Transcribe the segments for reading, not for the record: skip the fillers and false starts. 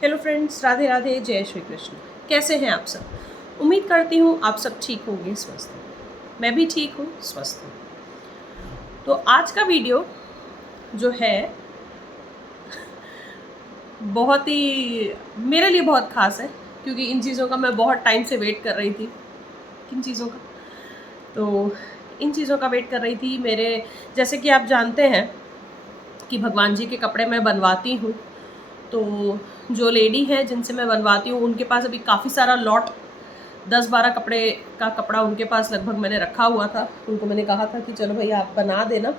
Hello friends, Radhe Radhe, जय श्री कृष्ण। कैसे हैं आप सब? उम्मीद करती हूँ आप सब ठीक होंगे, स्वस्थ होंगे। मैं भी ठीक हूँ, स्वस्थ हूँ। तो आज का वीडियो जो है बहुत ही मेरे लिए बहुत ख़ास है, क्योंकि इन चीज़ों का मैं बहुत टाइम से वेट कर रही थी। किन चीज़ों का? तो इन चीज़ों का वेट कर रही थी। मेरे जैसे कि आप जानते हैं कि भगवान जी के कपड़े मैं बनवाती हूँ। तो जो लेडी है जिनसे मैं बनवाती हूँ, उनके पास अभी काफ़ी सारा लॉट 10-12 कपड़े का कपड़ा उनके पास लगभग मैंने रखा हुआ था। उनको मैंने कहा था कि चलो भैया आप बना देना,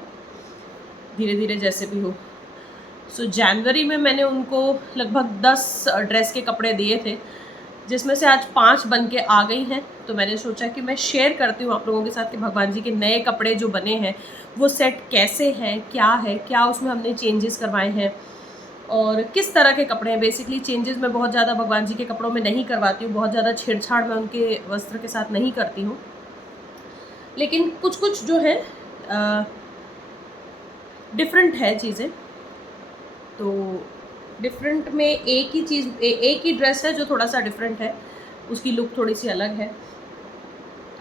धीरे धीरे जैसे भी हो। सो जनवरी में मैंने उनको लगभग 10 ड्रेस के कपड़े दिए थे, जिसमें से आज 5 बन के आ गई हैं। तो मैंने सोचा कि मैं शेयर करती हूँ आप लोगों के साथ कि भगवान जी के नए कपड़े जो बने हैं वो सेट कैसे हैं, क्या उसमें हमने चेंजेस करवाए हैं और किस तरह के कपड़े हैं। बेसिकली चेंजेस मैं बहुत ज़्यादा भगवान जी के कपड़ों में नहीं करवाती हूँ, बहुत ज़्यादा छेड़छाड़ मैं उनके वस्त्र के साथ नहीं करती हूँ, लेकिन कुछ कुछ जो है डिफरेंट है चीज़ें। तो डिफरेंट में एक ही चीज़ एक ही ड्रेस है जो थोड़ा सा डिफरेंट है, उसकी लुक थोड़ी सी अलग है,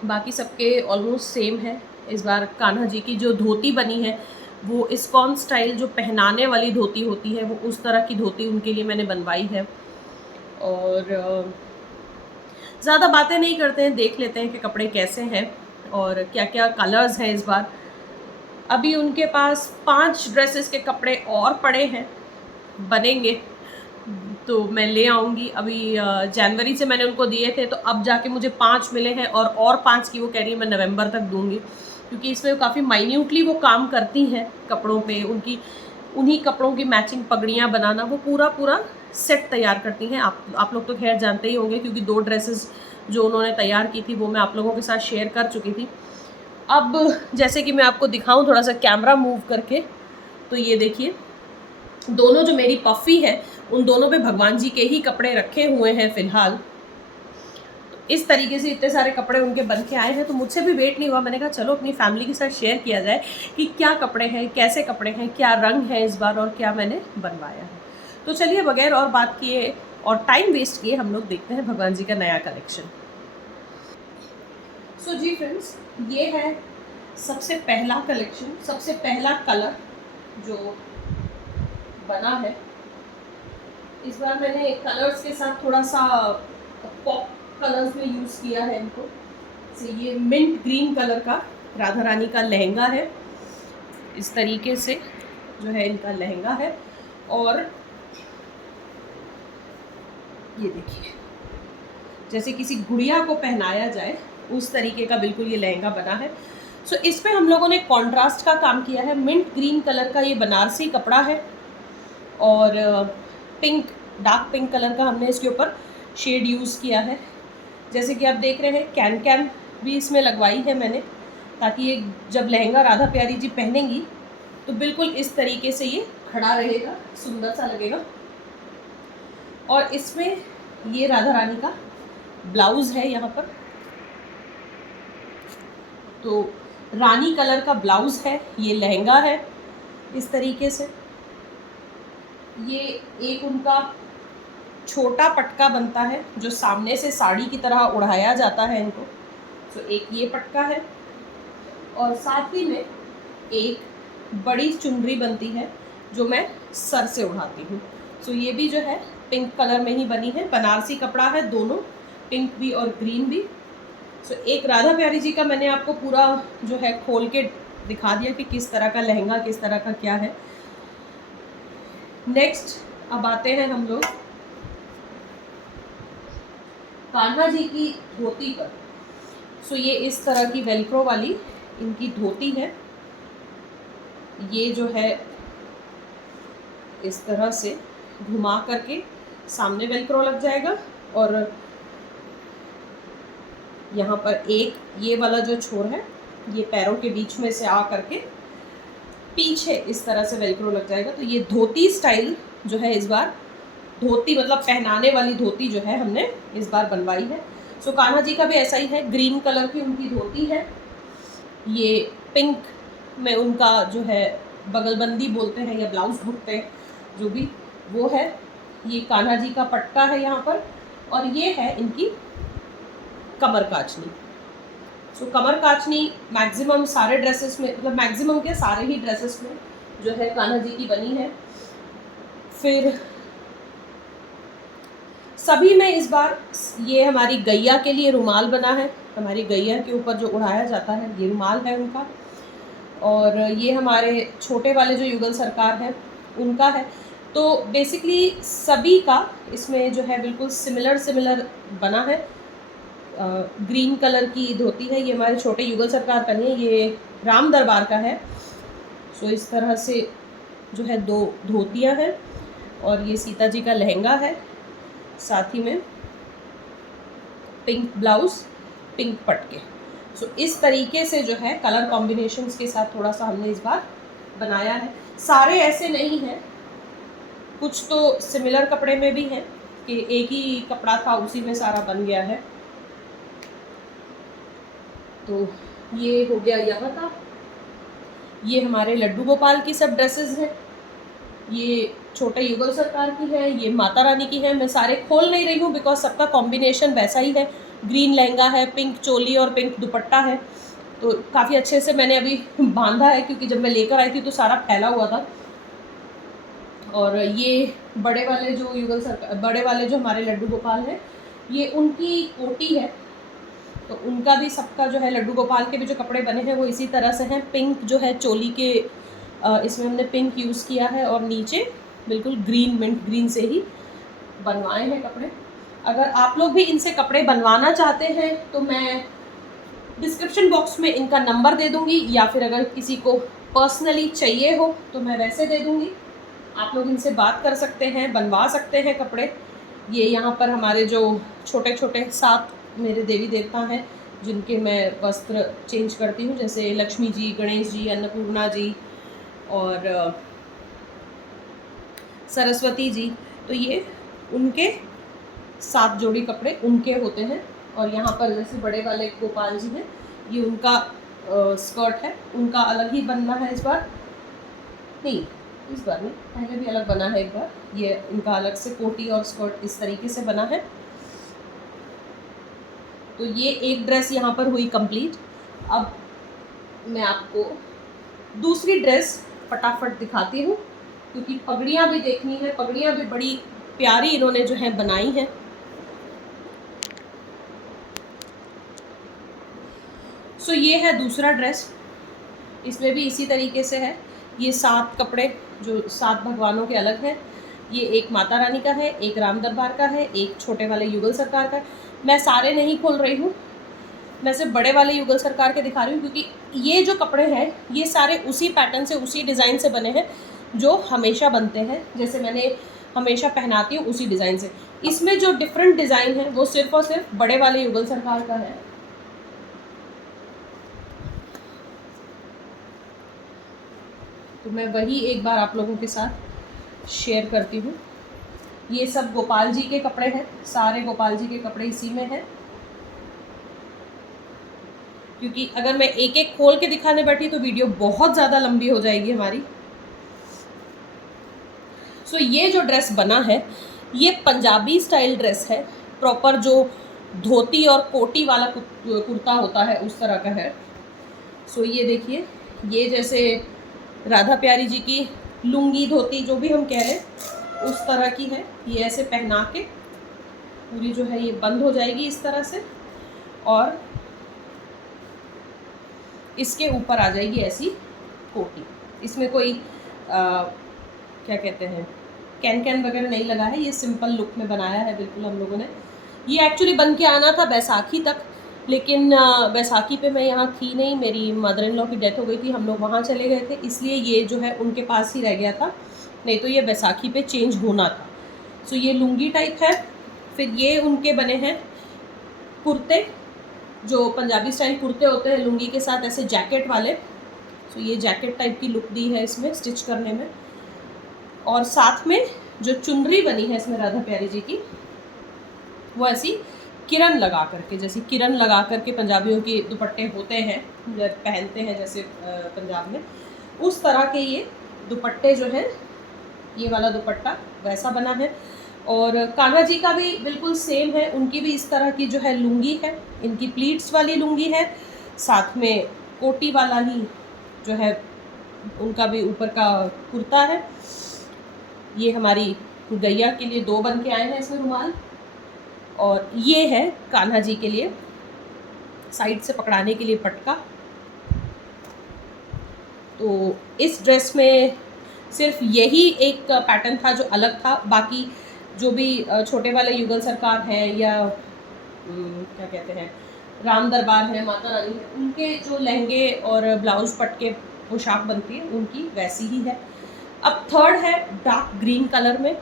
बाकी सबके ऑलमोस्ट सेम है। इस बार कान्हा जी की जो धोती बनी है वो इस्कॉन स्टाइल जो पहनाने वाली धोती होती है, वो उस तरह की धोती उनके लिए मैंने बनवाई है। और ज़्यादा बातें नहीं करते हैं, देख लेते हैं कि कपड़े कैसे हैं और क्या क्या कलर्स हैं इस बार। अभी उनके पास 5 ड्रेसेस के कपड़े और पड़े हैं, बनेंगे तो मैं ले आऊँगी। अभी जनवरी से मैंने उनको दिए थे, तो अब जाके मुझे 5 मिले हैं और 5 की वो कह रही है मैं नवंबर तक दूँगी, क्योंकि इसमें काफ़ी माइन्यूटली वो काम करती हैं कपड़ों पे। उनकी उन्हीं कपड़ों की मैचिंग पगड़ियाँ बनाना, वो पूरा सेट तैयार करती हैं। आप लोग तो खैर जानते ही होंगे, क्योंकि 2 ड्रेसेस जो उन्होंने तैयार की थी वो मैं आप लोगों के साथ शेयर कर चुकी थी। अब जैसे कि मैं आपको दिखाऊं थोड़ा सा कैमरा मूव करके, तो ये देखिए दोनों जो मेरी पफ़ी है उन दोनों पे भगवान जी के ही कपड़े रखे हुए हैं फ़िलहाल। तो इस तरीके से इतने सारे कपड़े उनके बन के आए हैं, तो मुझसे भी वेट नहीं हुआ। मैंने कहा चलो अपनी फैमिली के साथ शेयर किया जाए कि क्या कपड़े हैं, कैसे कपड़े हैं, क्या रंग है इस बार और क्या मैंने बनवाया है। तो चलिए बगैर और बात किए और टाइम वेस्ट किए हम लोग देखते हैं भगवान जी का नया कलेक्शन। सो जी फ्रेंड्स, ये है सबसे पहला कलेक्शन, सबसे पहला कलर जो बना है। इस बार मैंने कलर्स के साथ थोड़ा सा पॉप कलर्स में यूज़ किया है इनको। से ये मिंट ग्रीन कलर का राधा रानी का लहंगा है, इस तरीके से जो है इनका लहंगा है। और ये देखिए जैसे किसी गुड़िया को पहनाया जाए उस तरीके का बिल्कुल ये लहंगा बना है। सो इस पे हम लोगों ने कॉन्ट्रास्ट का काम किया है। मिंट ग्रीन कलर का ये बनारसी कपड़ा है और पिंक, डार्क पिंक कलर का हमने इसके ऊपर शेड यूज़ किया है। जैसे कि आप देख रहे हैं कैन कैन भी इसमें लगवाई है मैंने, ताकि ये जब लहंगा राधा प्यारी जी पहनेंगी तो बिल्कुल इस तरीके से ये खड़ा रहेगा, सुंदर सा लगेगा। और इसमें ये राधा रानी का ब्लाउज़ है यहाँ पर, तो रानी कलर का ब्लाउज़ है, ये लहंगा है इस तरीके से। ये एक उनका छोटा पटका बनता है जो सामने से साड़ी की तरह उड़ाया जाता है इनको। तो एक ये पटका है और साथ ही में एक बड़ी चुनरी बनती है जो मैं सर से उड़ाती हूँ। सो ये भी जो है पिंक कलर में ही बनी है, बनारसी कपड़ा है दोनों, पिंक भी और ग्रीन भी। सो एक राधा प्यारी जी का मैंने आपको पूरा जो है खोल के दिखा दिया कि किस तरह का लहंगा, किस तरह का क्या है। नेक्स्ट अब आते हैं हम लोग कान्हा जी की धोती पर। सो ये इस तरह की वेलक्रो वाली इनकी धोती है। ये जो है इस तरह से घुमा करके सामने वेलक्रो लग जाएगा और यहाँ पर एक ये वाला जो छोर है ये पैरों के बीच में से आ करके पीछे इस तरह से वेलक्रो लग जाएगा। तो ये धोती स्टाइल जो है इस बार, धोती मतलब पहनाने वाली धोती जो है हमने इस बार बनवाई है। सो कान्हा जी का भी ऐसा ही है, ग्रीन कलर की उनकी धोती है। ये पिंक में उनका जो है बगलबंदी बोलते हैं या ब्लाउज बोलते हैं जो भी वो है। ये कान्हा जी का पटका है यहाँ पर, और ये है इनकी कमर काचनी। सो कमर काचनी मैक्सिमम सारे ड्रेसेस में, मतलब मैक्सिमम के सारे ही ड्रेसेस में जो है कान्हा जी की बनी है। फिर सभी में इस बार ये हमारी गैया के लिए रुमाल बना है, हमारी गैया के ऊपर जो उड़ाया जाता है ये रुमाल है उनका। और ये हमारे छोटे वाले जो युगल सरकार है उनका है। तो बेसिकली सभी का इसमें जो है बिल्कुल सिमिलर बना है। ग्रीन कलर की धोती है, ये हमारे छोटे युगल सरकार का नहीं है, ये राम दरबार का है। सो इस तरह से जो है 2 धोतियाँ हैं, और ये सीता जी का लहंगा है, साथ ही में पिंक ब्लाउज, पिंक पटके। सो इस तरीके से जो है कलर कॉम्बिनेशंस के साथ थोड़ा सा हमने इस बार बनाया है। सारे ऐसे नहीं हैं, कुछ तो सिमिलर कपड़े में भी हैं कि एक ही कपड़ा था उसी में सारा बन गया है। तो ये हो गया यहाँ का। ये हमारे लड्डू गोपाल की सब ड्रेसेस हैं, ये छोटे युगल सरकार की है, ये माता रानी की है। मैं सारे खोल नहीं रही हूँ बिकॉज सबका कॉम्बिनेशन वैसा ही है। ग्रीन लहंगा है, पिंक चोली और पिंक दुपट्टा है। तो काफ़ी अच्छे से मैंने अभी बांधा है क्योंकि जब मैं लेकर आई थी तो सारा फैला हुआ था। और ये बड़े वाले जो युगल सरकार, बड़े वाले जो हमारे लड्डू गोपाल हैं, ये उनकी कोटी है। तो उनका भी सबका जो है लड्डू गोपाल के भी जो कपड़े बने हैं वो इसी तरह से हैं। पिंक जो है चोली के, इसमें हमने पिंक यूज़ किया है, और नीचे बिल्कुल ग्रीन, मिंट ग्रीन से ही बनवाए हैं कपड़े। अगर आप लोग भी इनसे कपड़े बनवाना चाहते हैं तो मैं डिस्क्रिप्शन बॉक्स में इनका नंबर दे दूँगी, या फिर अगर किसी को पर्सनली चाहिए हो तो मैं वैसे दे दूँगी। आप लोग इनसे बात कर सकते हैं, बनवा सकते हैं कपड़े। ये यहाँ पर हमारे जो छोटे छोटे 7 मेरे देवी देवता हैं जिनके मैं वस्त्र चेंज करती हूँ, जैसे लक्ष्मी जी, गणेश जी, अन्नपूर्णा जी और सरस्वती जी। तो ये उनके 7 जोड़ी कपड़े उनके होते हैं। और यहाँ पर जैसे बड़े वाले गोपाल जी हैं, ये उनका स्कर्ट है, उनका अलग ही बनना है इस बार। नहीं, इस बार नहीं, पहले भी अलग बना है एक बार। ये इनका अलग से कोटी और स्कर्ट इस तरीके से बना है। तो ये एक ड्रेस यहाँ पर हुई कंप्लीट। अब मैं आपको दूसरी ड्रेस फटाफट दिखाती हूँ क्योंकि पगड़ियाँ भी देखनी है। पगड़ियाँ भी बड़ी प्यारी इन्होंने जो है बनाई हैं। सो ये है दूसरा ड्रेस, इसमें भी इसी तरीके से है। ये 7 कपड़े जो 7 भगवानों के अलग हैं। ये एक माता रानी का है, एक राम दरबार का है, एक छोटे वाले युगल सरकार का है। मैं सारे नहीं खोल रही हूँ, मैं सिर्फ बड़े वाले युगल सरकार के दिखा रही हूँ क्योंकि ये जो कपड़े हैं ये सारे उसी पैटर्न से, उसी डिज़ाइन से बने हैं जो हमेशा बनते हैं, जैसे मैंने हमेशा पहनाती हूँ उसी डिज़ाइन से। इसमें जो डिफरेंट डिज़ाइन है वो सिर्फ और सिर्फ बड़े वाले युगल सरकार का है। तो मैं वही एक बार आप लोगों के साथ शेयर करती हूँ। ये सब गोपाल जी के कपड़े हैं, सारे गोपाल जी के कपड़े इसी में हैं। क्योंकि अगर मैं एक एक खोल के दिखाने बैठी तो वीडियो बहुत ज़्यादा लंबी हो जाएगी हमारी। सो ये जो ड्रेस बना है ये पंजाबी स्टाइल ड्रेस है, प्रॉपर जो धोती और कोटी वाला कुर्ता होता है उस तरह का है। सो ये देखिए, ये जैसे राधा प्यारी जी की लुंगी धोती जो भी हम कह रहे हैं उस तरह की है। ये ऐसे पहना के पूरी जो है ये बंद हो जाएगी इस तरह से, और इसके ऊपर आ जाएगी ऐसी कोटी। इसमें कोई क्या कहते हैं, कैन वगैरह नहीं लगा है, ये सिंपल लुक में बनाया है बिल्कुल हम लोगों ने। ये एक्चुअली बन के आना था बैसाखी तक, लेकिन बैसाखी पे मैं यहाँ थी नहीं, मेरी मदर इन लॉ की डेथ हो गई थी, हम लोग वहाँ चले गए थे, इसलिए ये जो है उनके पास ही रह गया था, नहीं तो ये बैसाखी पे चेंज होना था। सो ये लुंगी टाइप है। फिर ये उनके बने हैं कुर्ते, जो पंजाबी स्टाइल कुर्ते होते हैं लुंगी के साथ ऐसे जैकेट वाले। सो ये जैकेट टाइप की लुक दी है इसमें स्टिच करने में। और साथ में जो चुनरी बनी है इसमें राधा प्यारी जी की, वो ऐसी किरण लगा करके, जैसे किरण लगा करके पंजाबियों के दुपट्टे होते हैं जब पहनते हैं जैसे पंजाब में, उस तरह के ये दुपट्टे जो हैं, ये वाला दुपट्टा वैसा बना है। और कान्हा जी का भी बिल्कुल सेम है, उनकी भी इस तरह की जो है लुंगी है, इनकी प्लीट्स वाली लुंगी है, साथ में कोटी वाला ही जो है उनका भी ऊपर का कुर्ता है। ये हमारी गैया के लिए 2 बन के आए हैं इसमें रुमाल, और ये है कान्हा जी के लिए साइड से पकड़ाने के लिए पटका। तो इस ड्रेस में सिर्फ यही एक पैटर्न था जो अलग था, बाकी जो भी छोटे वाले युगल सरकार हैं या क्या कहते हैं राम दरबार है, माता रानी है, उनके जो लहंगे और ब्लाउज पट के पोशाक बनती है उनकी वैसी ही है। अब थर्ड है डार्क ग्रीन कलर में।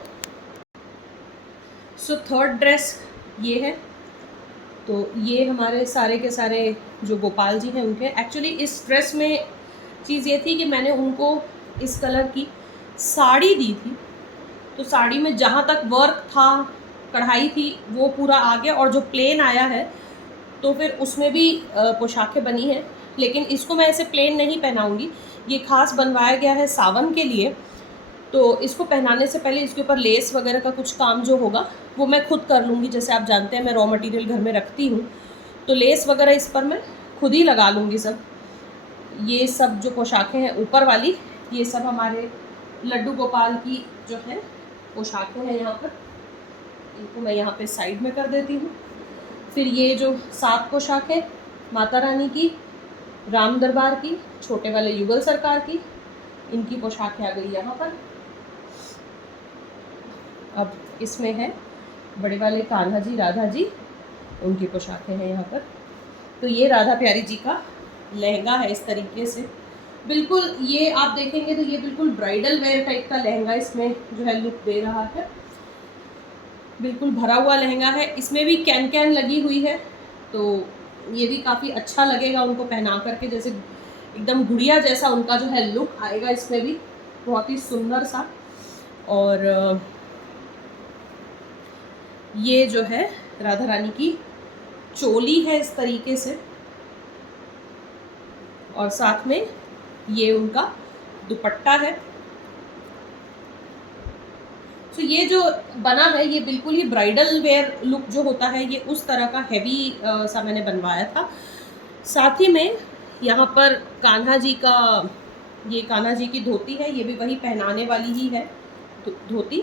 सो थर्ड ड्रेस ये है। तो ये हमारे सारे के सारे जो गोपाल जी हैं उनके, एक्चुअली इस ड्रेस में चीज़ ये थी कि मैंने उनको इस कलर की साड़ी दी थी, तो साड़ी में जहाँ तक वर्क था, कढ़ाई थी, वो पूरा आ गया, और जो प्लेन आया है तो फिर उसमें भी पोशाकें बनी हैं। लेकिन इसको मैं ऐसे प्लेन नहीं पहनाऊँगी, ये खास बनवाया गया है सावन के लिए। तो इसको पहनाने से पहले इसके ऊपर लेस वगैरह का कुछ काम जो होगा वो मैं खुद कर लूँगी। जैसे आप जानते हैं मैं रॉ मटेरियल घर में रखती हूँ, तो लेस वगैरह इस पर मैं खुद ही लगा लूँगी सब। ये सब जो पोशाकें हैं ऊपर वाली, ये सब हमारे लड्डू गोपाल की जो है पोशाकें हैं यहाँ पर, इनको मैं यहाँ पे साइड में कर देती हूँ। फिर ये जो 7 पोशाकें माता रानी की, राम दरबार की, छोटे वाले युगल सरकार की, इनकी पोशाकें आ गई यहाँ पर। अब इसमें है बड़े वाले कान्हा जी, राधा जी, उनकी पोशाकें हैं यहाँ पर। तो ये राधा प्यारी जी का लहंगा है इस तरीके से, बिल्कुल ये आप देखेंगे तो ये बिल्कुल ब्राइडल वेयर टाइप का लहंगा इसमें जो है लुक दे रहा है। बिल्कुल भरा हुआ लहंगा है, इसमें भी कैन कैन लगी हुई है, तो ये भी काफ़ी अच्छा लगेगा उनको पहना करके, जैसे एकदम गुड़िया जैसा उनका जो है लुक आएगा इसमें भी, बहुत ही सुंदर सा। और ये जो है राधा रानी की चोली है इस तरीके से, और साथ में ये उनका दुपट्टा है। तो ये जो बना है ये बिल्कुल ही ब्राइडल वेयर लुक जो होता है, ये उस तरह का हैवी सा मैंने बनवाया था। साथ ही में यहाँ पर कान्हा जी का, ये कान्हा जी की धोती है, ये भी वही पहनाने वाली ही है धोती।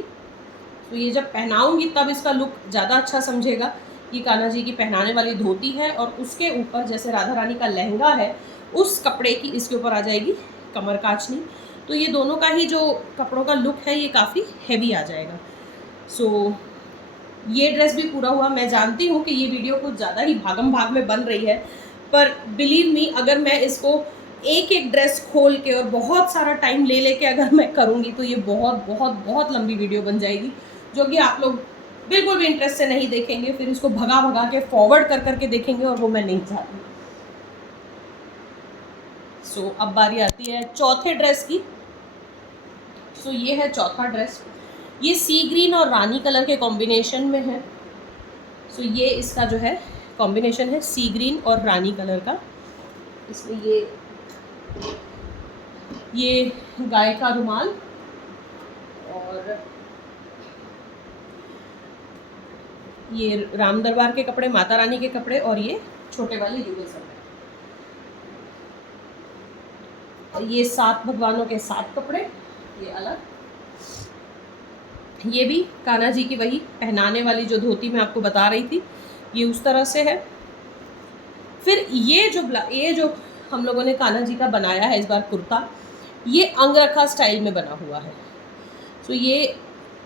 तो ये जब पहनाऊंगी तब इसका लुक ज़्यादा अच्छा समझेगा। ये कान्हा जी की पहनाने वाली धोती है, और उसके ऊपर जैसे राधा रानी का लहंगा है उस कपड़े की इसके ऊपर आ जाएगी कमर काचनी। तो ये दोनों का ही जो कपड़ों का लुक है ये काफ़ी हैवी आ जाएगा। सो ये ड्रेस भी पूरा हुआ। मैं जानती हूँ कि ये वीडियो कुछ ज़्यादा ही भागम भाग में बन रही है, पर बिलीव मी अगर मैं इसको एक एक ड्रेस खोल के और बहुत सारा टाइम ले लेके अगर मैं करूँगी तो ये बहुत बहुत बहुत लंबी वीडियो बन जाएगी, जो कि आप लोग बिल्कुल भी इंटरेस्ट से नहीं देखेंगे, फिर इसको भगा भगा के फॉरवर्ड कर करके देखेंगे, और वो मैं नहीं चाहती। सो अब बारी आती है चौथे ड्रेस की। सो ये है चौथा ड्रेस, ये सी ग्रीन और रानी कलर के कॉम्बिनेशन में है। सो ये इसका जो है कॉम्बिनेशन है सी ग्रीन और रानी कलर का। इसमें ये गाय का रुमाल, और ये राम दरबार के कपड़े, माता रानी के कपड़े, और ये छोटे वाले युगल सरकार। ये 7 भगवानों के 7 कपड़े, ये अलग। ये भी कान्हा जी की वही पहनाने वाली जो धोती मैं आपको बता रही थी, ये उस तरह से है। फिर ये जो हम लोगों ने कान्हा जी का बनाया है इस बार कुर्ता, ये अंगरखा स्टाइल में बना हुआ है। तो ये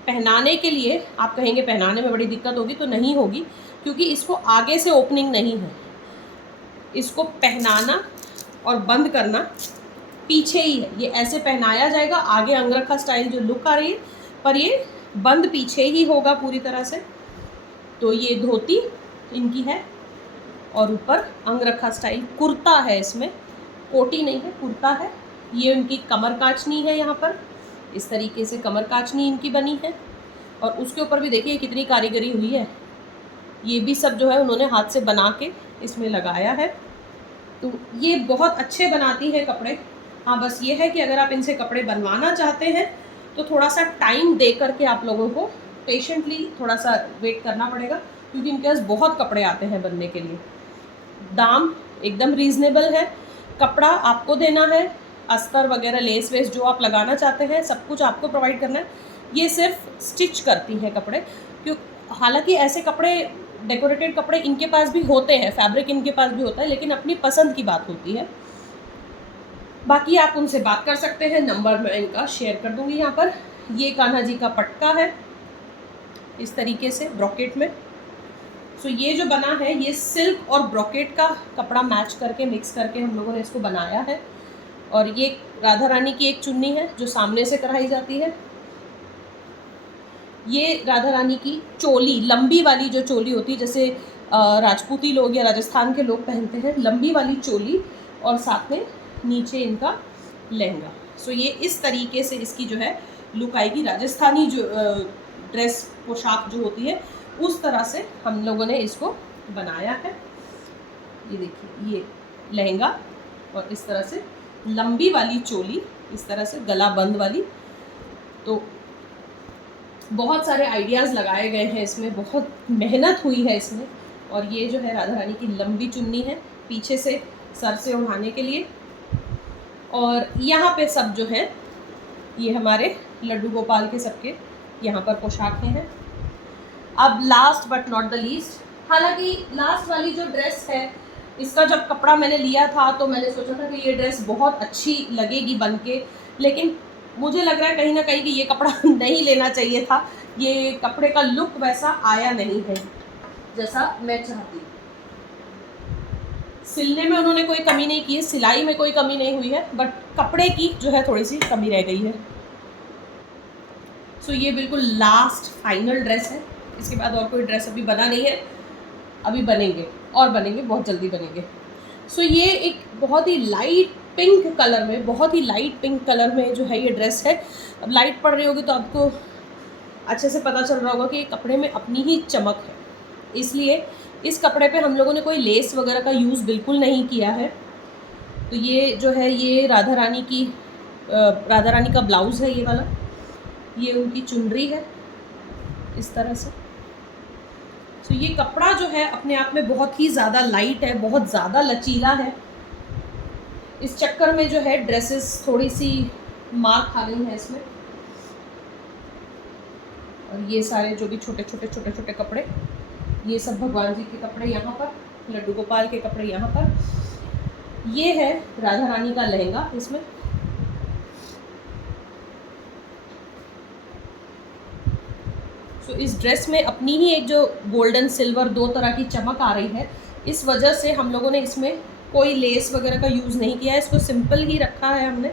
पहनाने के लिए आप कहेंगे पहनाने में बड़ी दिक्कत होगी, तो नहीं होगी, क्योंकि इसको आगे से ओपनिंग नहीं है। इसको पहनाना और बंद करना पीछे ही है, ये ऐसे पहनाया जाएगा, आगे अंगरखा स्टाइल जो लुक आ रही है, पर ये बंद पीछे ही होगा पूरी तरह से। तो ये धोती इनकी है, और ऊपर अंगरखा स्टाइल कुर्ता है, इसमें कोटी नहीं है, कुर्ता है। ये उनकी कमर काचनी है, यहाँ पर इस तरीके से कमर काचनी इनकी बनी है, और उसके ऊपर भी देखिए कितनी कारीगरी हुई है। ये भी सब जो है उन्होंने हाथ से बना के इसमें लगाया है। तो ये बहुत अच्छे बनाती है कपड़े। हाँ, बस ये है कि अगर आप इनसे कपड़े बनवाना चाहते हैं तो थोड़ा सा टाइम दे करके आप लोगों को पेशेंटली थोड़ा सा वेट करना पड़ेगा, क्योंकि इनके पास बहुत कपड़े आते हैं बनने के लिए। दाम एकदम रीज़नेबल है, कपड़ा आपको देना है, अस्तर वगैरह लेस वेस जो आप लगाना चाहते हैं सब कुछ आपको प्रोवाइड करना है। ये सिर्फ स्टिच करती हैं कपड़े, क्यों हालांकि ऐसे कपड़े डेकोरेटेड कपड़े इनके पास भी होते हैं, फैब्रिक इनके पास भी होता है, लेकिन अपनी पसंद की बात होती है। बाकी आप उनसे बात कर सकते हैं, नंबर मैं इनका शेयर कर दूंगी यहाँ पर। ये कान्हा जी का पटका है इस तरीके से ब्रॉकेट में। सो ये जो बना है ये सिल्क और ब्रॉकेट का कपड़ा मैच करके मिक्स करके हम लोगों ने इसको बनाया है। और ये राधा रानी की एक चुन्नी है जो सामने से कढ़ाई जाती है। ये राधा रानी की चोली, लंबी वाली जो चोली होती है, जैसे राजपूती लोग या राजस्थान के लोग पहनते हैं, लंबी वाली चोली, और साथ में नीचे इनका लहंगा। सो ये इस तरीके से इसकी जो है लुक आएगी। राजस्थानी जो ड्रेस पोशाक जो होती है उस तरह से हम लोगों ने इसको बनाया है। ये देखिए, ये लहंगा और इस तरह से लंबी वाली चोली, इस तरह से गला बंद वाली। तो बहुत सारे आइडियाज़ लगाए गए हैं इसमें, बहुत मेहनत हुई है इसमें। और ये जो है राधा रानी की लंबी चुन्नी है पीछे से सर से उठाने के लिए। और यहाँ पे सब जो है ये हमारे लड्डू गोपाल के सबके यहाँ पर पोशाकें हैं। अब last but not the least, हालांकि लास्ट वाली जो ड्रेस है इसका जब कपड़ा मैंने लिया था तो मैंने सोचा था कि ये ड्रेस बहुत अच्छी लगेगी बन के, लेकिन मुझे लग रहा है कहीं ना कहीं कि ये कपड़ा नहीं लेना चाहिए था। ये कपड़े का लुक वैसा आया नहीं है जैसा मैं चाहती। सिलने में उन्होंने कोई कमी नहीं की है, सिलाई में कोई कमी नहीं हुई है, बट कपड़े की जो है थोड़ी सी कमी रह गई है। सो ये बिल्कुल लास्ट फाइनल ड्रेस है। इसके बाद और कोई ड्रेस अभी बना नहीं है, अभी बनेंगे और बनेंगे, बहुत जल्दी बनेंगे। सो ये एक बहुत ही लाइट पिंक कलर में, बहुत ही लाइट पिंक कलर में जो है ये ड्रेस है। अब लाइट पड़ रही होगी तो आपको अच्छे से पता चल रहा होगा कि कपड़े में अपनी ही चमक है, इसलिए इस कपड़े पे हम लोगों ने कोई लेस वगैरह का यूज़ बिल्कुल नहीं किया है। तो ये जो है ये राधा रानी का ब्लाउज़ है ये वाला, ये उनकी चुनरी है इस तरह से। तो ये कपड़ा जो है अपने आप में बहुत ही ज़्यादा लाइट है, बहुत ज़्यादा लचीला है। इस चक्कर में जो है ड्रेसेस थोड़ी सी मार खा गई हैं इसमें। और ये सारे जो भी छोटे छोटे कपड़े, ये सब भगवान जी के कपड़े यहाँ पर, लड्डू गोपाल के कपड़े यहाँ पर। ये है राधा रानी का लहंगा इसमें। तो इस ड्रेस में अपनी ही एक जो गोल्डन सिल्वर दो तरह की चमक आ रही है, इस वजह से हम लोगों ने इसमें कोई लेस वगैरह का यूज़ नहीं किया है। इसको सिंपल ही रखा है हमने,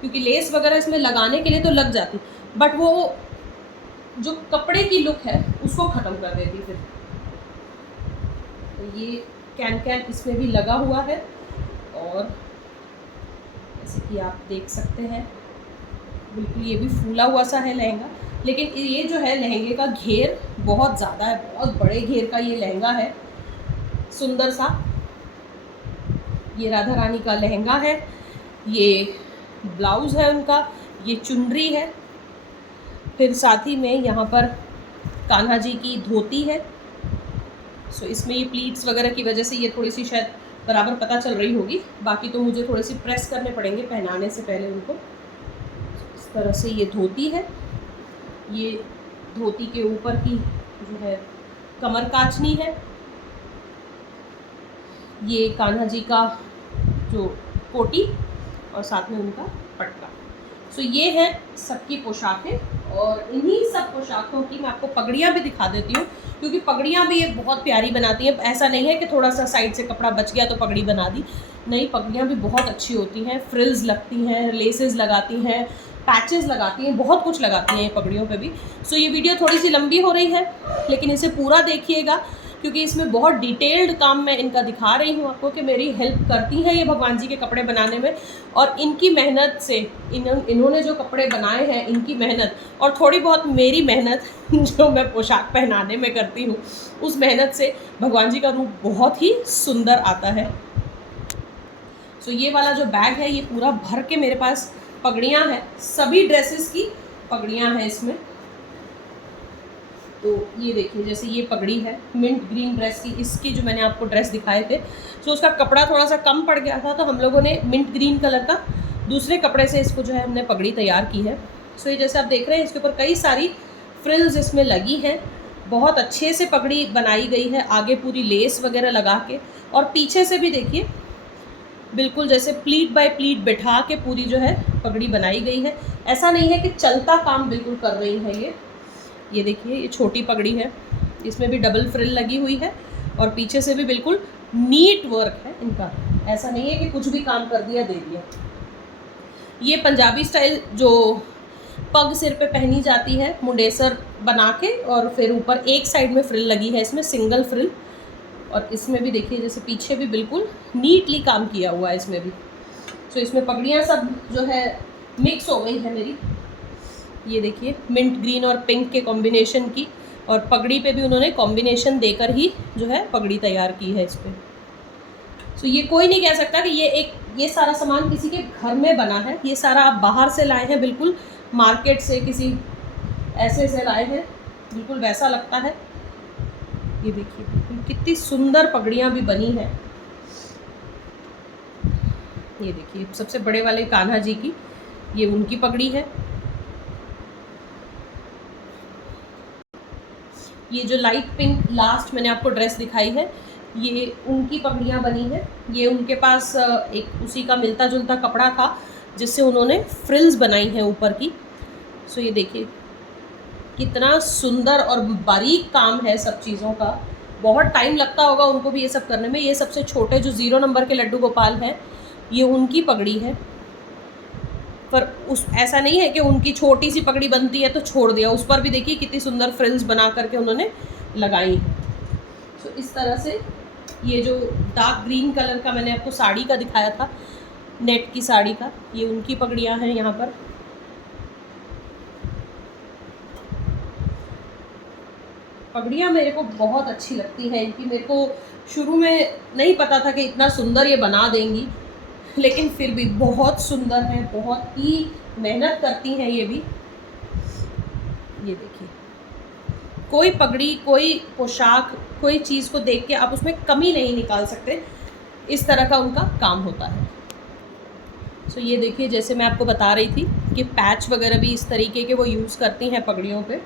क्योंकि लेस वगैरह इसमें लगाने के लिए तो लग जाती, बट वो जो कपड़े की लुक है उसको ख़त्म कर देती फिर। तो ये कैन इसमें भी लगा हुआ है, और जैसे कि आप देख सकते हैं बिल्कुल ये भी फूला हुआ सा है लहंगा। लेकिन ये जो है लहंगे का घेर बहुत ज़्यादा है, बहुत बड़े घेर का ये लहंगा है, सुंदर सा। ये राधा रानी का लहंगा है, ये ब्लाउज़ है उनका, ये चुनरी है, फिर साथ ही में यहाँ पर कान्हा जी की धोती है। सो इसमें ये प्लीट्स वगैरह की वजह से ये थोड़ी सी शायद बराबर पता चल रही होगी, बाकी तो मुझे थोड़े सी प्रेस करने पड़ेंगे पहनाने से पहले उनको। इस तरह से ये धोती है, ये धोती के ऊपर की जो है कमर काचनी है। ये कान्हा जी का जो कोटी और साथ में उनका पटका। सो ये है सबकी पोशाकें, और इन्हीं सब पोशाकों की मैं आपको पगड़ियाँ भी दिखा देती हूँ, क्योंकि पगड़ियाँ भी ये बहुत प्यारी बनाती हैं। ऐसा नहीं है कि थोड़ा सा साइड से कपड़ा बच गया तो पगड़ी बना दी, नहीं, पगड़ियाँ भी बहुत अच्छी होती हैं। फ्रिल्स लगती हैं, लेसेस लगाती हैं, पैचेस लगाती हैं, बहुत कुछ लगाती हैं ये पगड़ियों पे भी। सो ये वीडियो थोड़ी सी लंबी हो रही है, लेकिन इसे पूरा देखिएगा, क्योंकि इसमें बहुत डिटेल्ड काम मैं इनका दिखा रही हूँ आपको कि मेरी हेल्प करती हैं ये भगवान जी के कपड़े बनाने में। और इनकी मेहनत से इन्होंने जो कपड़े बनाए हैं, इनकी मेहनत और थोड़ी बहुत मेरी मेहनत जो मैं पोशाक पहनाने में करती हूँ, उस मेहनत से भगवान जी का रूप बहुत ही सुंदर आता है। सो ये वाला जो बैग है ये पूरा भर के मेरे पास पगड़ियाँ हैं, सभी ड्रेसेस की पगड़ियाँ हैं इसमें। तो ये देखिए, जैसे ये पगड़ी है मिंट ग्रीन ड्रेस की, इसकी जो मैंने आपको ड्रेस दिखाए थे, तो उसका कपड़ा थोड़ा सा कम पड़ गया था, तो हम लोगों ने मिंट ग्रीन कलर का दूसरे कपड़े से इसको जो है हमने पगड़ी तैयार की है। सो ये जैसे आप देख रहे हैं, इसके ऊपर कई सारी फ्रिल्स इसमें लगी हैं, बहुत अच्छे से पगड़ी बनाई गई है, आगे पूरी लेस वगैरह लगा के, और पीछे से भी देखिए बिल्कुल जैसे प्लीट बाय प्लीट बैठा के पूरी जो है पगड़ी बनाई गई है। ऐसा नहीं है कि चलता काम बिल्कुल कर रही है ये देखिए, ये छोटी पगड़ी है, इसमें भी डबल फ्रिल लगी हुई है, और पीछे से भी बिल्कुल नीट वर्क है इनका, ऐसा नहीं है कि कुछ भी काम कर दिया दे दिया। ये पंजाबी स्टाइल जो पग सिर पे पहनी जाती है, मुंडेसर बना के, और फिर ऊपर एक साइड में फ्रिल लगी है, इसमें सिंगल फ्रिल, और इसमें भी देखिए जैसे पीछे भी बिल्कुल नीटली काम किया हुआ है इसमें भी। सो इसमें पगड़ियाँ सब जो है मिक्स हो गई है मेरी, ये देखिए मिंट ग्रीन और पिंक के कॉम्बिनेशन की, और पगड़ी पे भी उन्होंने कॉम्बिनेशन देकर ही जो है पगड़ी तैयार की है इस पर। सो ये कोई नहीं कह सकता कि ये सारा सामान किसी के घर में बना है, ये सारा आप बाहर से लाए हैं, बिल्कुल मार्केट से किसी ऐसे से लाए हैं, बिल्कुल वैसा लगता है। ये देखिए कितनी सुंदर पगड़ियाँ भी बनी हैं। ये देखिए सबसे बड़े वाले कान्हा जी की, ये उनकी पगड़ी है। ये जो लाइट पिंक लास्ट मैंने आपको ड्रेस दिखाई है, ये उनकी पगड़ियाँ बनी हैं। ये उनके पास एक उसी का मिलता जुलता कपड़ा था जिससे उन्होंने फ्रिल्स बनाई हैं ऊपर की। सो ये देखिए कितना सुंदर और बारीक काम है सब चीज़ों का, बहुत टाइम लगता होगा उनको भी ये सब करने में। ये सबसे छोटे जो 0 नंबर के लड्डू गोपाल हैं, ये उनकी पगड़ी है, पर ऐसा नहीं है कि उनकी छोटी सी पगड़ी बनती है तो छोड़ दिया, उस पर भी देखिए कितनी सुंदर फ्रिल्स बना करके उन्होंने लगाई। सो इस तरह से ये जो डार्क ग्रीन कलर का मैंने आपको साड़ी का दिखाया था, नेट की साड़ी का, ये उनकी पगड़ियाँ हैं यहाँ पर। पगड़ियाँ मेरे को बहुत अच्छी लगती हैं इनकी, मेरे को शुरू में नहीं पता था कि इतना सुंदर ये बना देंगी, लेकिन फिर भी बहुत सुंदर है, बहुत ही मेहनत करती हैं ये भी। ये देखिए कोई पगड़ी, कोई पोशाक, कोई चीज़ को देख के आप उसमें कमी नहीं निकाल सकते, इस तरह का उनका काम होता है। सो ये देखिए जैसे मैं आपको बता रही थी कि पैच वगैरह भी इस तरीके के वो यूज़ करती हैं पगड़ियों पे।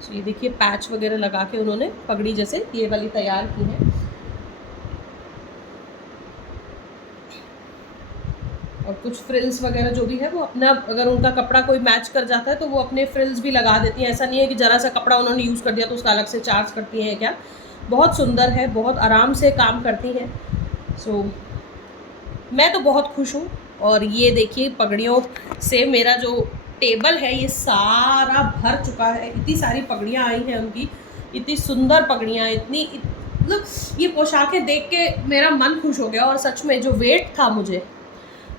सो ये देखिए पैच वगैरह लगा के उन्होंने पगड़ी जैसे ये वाली तैयार की है, और कुछ फ्रिल्स वगैरह जो भी है वो अपना, अगर उनका कपड़ा कोई मैच कर जाता है तो वो अपने फ्रिल्स भी लगा देती हैं। ऐसा नहीं है कि ज़रा सा कपड़ा उन्होंने यूज़ कर दिया तो उसका अलग से चार्ज करती हैं क्या। बहुत सुंदर है, बहुत आराम से काम करती हैं। सो मैं तो बहुत खुश हूँ। और ये देखिए पगड़ियों से मेरा जो टेबल है ये सारा भर चुका है, इतनी सारी पगड़ियाँ आई हैं उनकी, इतनी सुंदर पगड़ियाँ, इतनी मतलब ये पोशाकें देख के मेरा मन खुश हो गया। और सच में जो वेट था, मुझे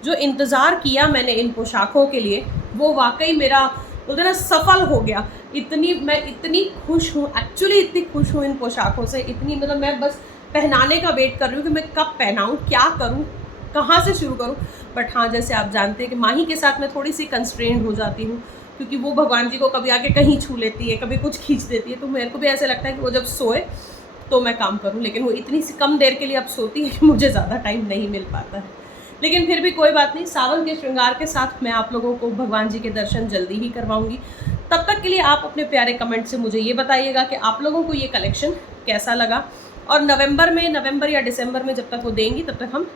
जो इंतज़ार किया मैंने इन पोशाकों के लिए, वो वाकई मेरा बोलते ना सफल हो गया। मैं इतनी खुश हूँ, एक्चुअली इतनी खुश हूँ इन पोशाकों से, इतनी मतलब मैं बस पहनाने का वेट कर रही हूँ कि मैं कब पहनाऊँ, क्या करूँ, कहाँ से शुरू करूँ। बट हाँ, जैसे आप जानते हैं कि माही के साथ मैं थोड़ी सी कंस्ट्रेंड हो जाती हूँ, क्योंकि वो भगवान जी को कभी आके कहीं छू लेती है, कभी कुछ खींच देती है, तो मेरे को भी ऐसे लगता है कि वो जब सोए तो मैं काम करूँ, लेकिन वो इतनी सी कम देर के लिए अब सोती है कि मुझे ज़्यादा टाइम नहीं मिल पाता है। लेकिन फिर भी कोई बात नहीं, सावन के श्रृंगार के साथ मैं आप लोगों को भगवान जी के दर्शन जल्दी ही करवाऊंगी। तब तक के लिए आप अपने प्यारे कमेंट से मुझे ये बताइएगा कि आप लोगों को ये कलेक्शन कैसा लगा, और नवंबर या दिसंबर में जब तक वो देंगी तब तक हम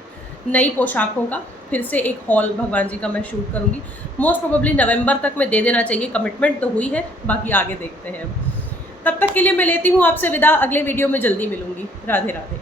नई पोशाकों का फिर से एक हॉल भगवान जी का मैं शूट करूँगी। मोस्ट प्रोबेबली नवंबर तक मैं दे देना चाहिए, कमिटमेंट तो हुई है, बाकी आगे देखते हैं। तब तक के लिए मैं लेती हूँ आपसे विदा, अगले वीडियो में जल्दी मिलूँगी। राधे राधे।